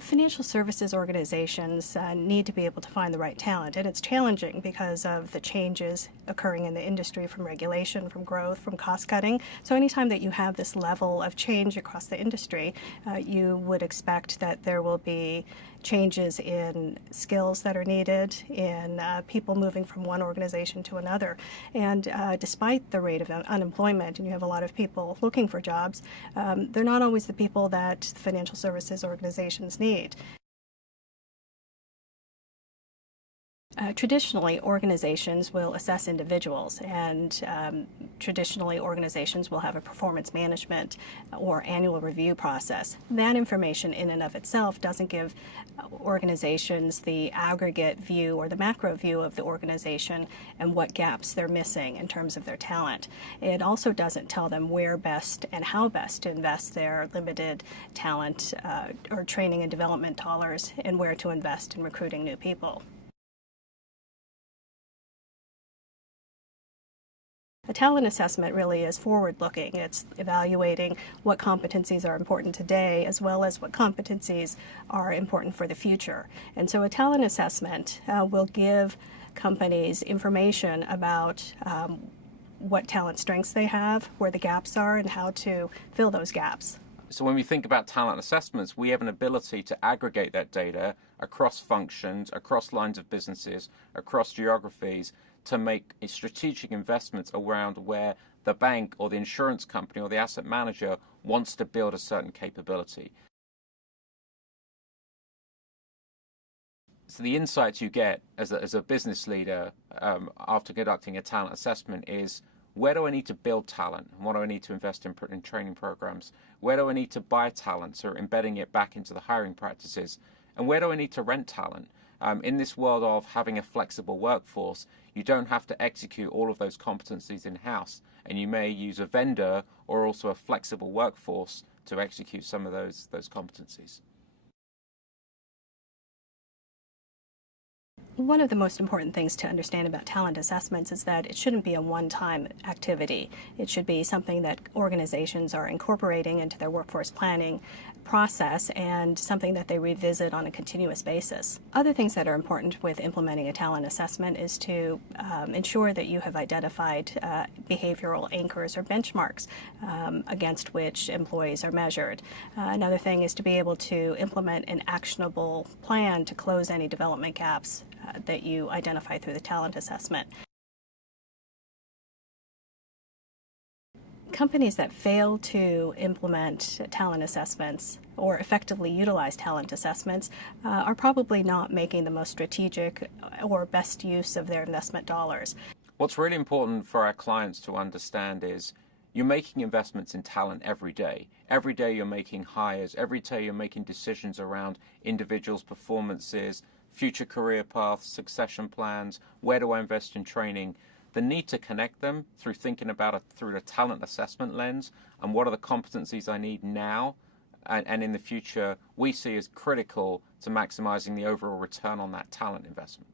Financial services organizations need to be able to find the right talent, and it's challenging because of the changes occurring in the industry from regulation, from growth, from cost cutting. So anytime that you have this level of change across the industry, you would expect that there will be changes in skills that are needed, in people moving from one organization to another. And despite the rate of unemployment, and you have a lot of people looking for jobs, they're not always the people that financial services organizations need. Traditionally, organizations will assess individuals, and traditionally organizations will have a performance management or annual review process. That information in and of itself doesn't give organizations the aggregate view or the macro view of the organization and what gaps they're missing in terms of their talent. It also doesn't tell them where best and how best to invest their limited talent or training and development dollars, and where to invest in recruiting new people. A talent assessment really is forward-looking. It's evaluating what competencies are important today as well as what competencies are important for the future. And so a talent assessment will give companies information about what talent strengths they have, where the gaps are, and how to fill those gaps. So when we think about talent assessments, we have an ability to aggregate that data across functions, across lines of businesses, across geographies, to make strategic investments around where the bank or the insurance company or the asset manager wants to build a certain capability. So the insights you get as a business leader after conducting a talent assessment is, where do I need to build talent? What do I need to invest in training programs? Where do I need to buy talent, so embedding it back into the hiring practices? And where do I need to rent talent? In this world of having a flexible workforce, you don't have to execute all of those competencies in-house, and you may use a vendor or also a flexible workforce to execute some of those competencies. One of the most important things to understand about talent assessments is that it shouldn't be a one-time activity. It should be something that organizations are incorporating into their workforce planning process, and something that they revisit on a continuous basis. Other things that are important with implementing a talent assessment is to ensure that you have identified behavioral anchors or benchmarks against which employees are measured. Another thing is to be able to implement an actionable plan to close any development gaps that you identify through the talent assessment. Companies that fail to implement talent assessments or effectively utilize talent assessments are probably not making the most strategic or best use of their investment dollars. What's really important for our clients to understand is, you're making investments in talent every day. Every day you're making hires. Every day you're making decisions around individuals' performances, future career paths, succession plans, where do I invest in training. The need to connect them through thinking about it through the talent assessment lens, and what are the competencies I need now and in the future, we see as critical to maximizing the overall return on that talent investment.